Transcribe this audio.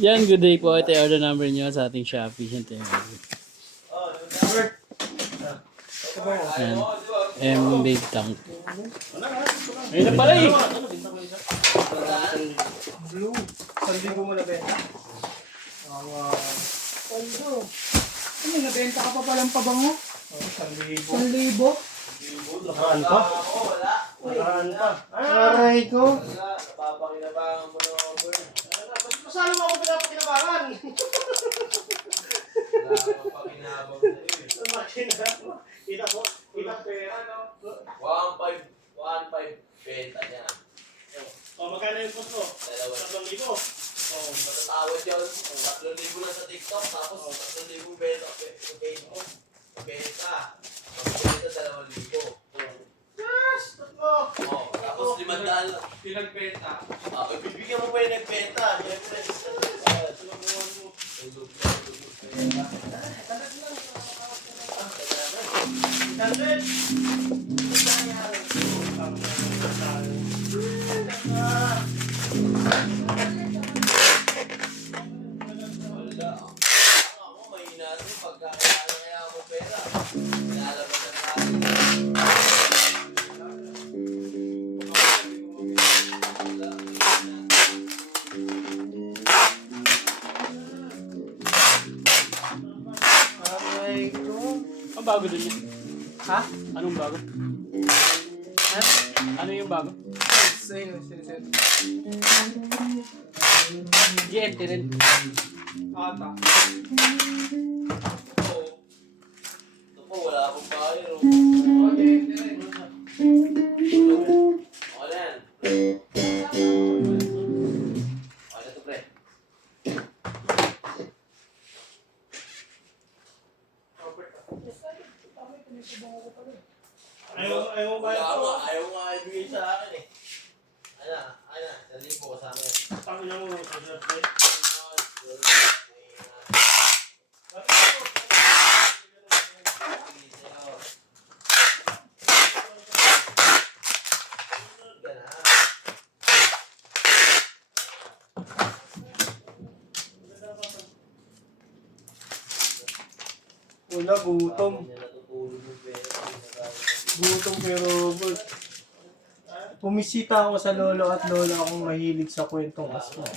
Yan, good day po. Ito yung order number nyo sa ating Shopee. Ito yung yan. M Big Tank. Ayun na pala eh. Blue. 1,000 mo na benta. Paldo. Ano, nabenta ka pa palang pabango? 1,000. 1,000? Nakaraan pa? Nakaraan pa. Aray ko. Napapakinabangan mo na ako, Bern. Masalo mo ako pinapakinabangan. Wala akong pakinabang na yun. Kita ko. Kita ko pera, no? 1.5 benta niya. O, magkano yung cost mo? 3,000. Matatawad yun. 3,000 lang sa TikTok, tapos 3,000 benta sa Facebook. Benta. Magbenta 2,000. Yes! Tatlo! Oh, tapos 500 lang. Pinagbenta. Bibigyan mo pa yung nagbenta. Siyempre. Tulungan mo. Tulog benta. Wala. Ako, mahina rin pagka kaya mo pera. Nilalabas na natin. Aray ko. Ang bago dun yun? Ha? Anong bago? Ha? Ano yung bago? Sa'yo, sa'yo. GLT rin. Ata. Ito po, wala akong buyer. Okay, Okay na yan. Okay na to, pre. Ayaw ba Wala ito? ako, ayaw nga ibigay sa akin eh. Ano, 1,000 kasama yan. Tangina mo, sasarte. Wala, gutom. Gutom pero good. Pumisita ako sa lolo at lola akong mahilig sa kwentong asma.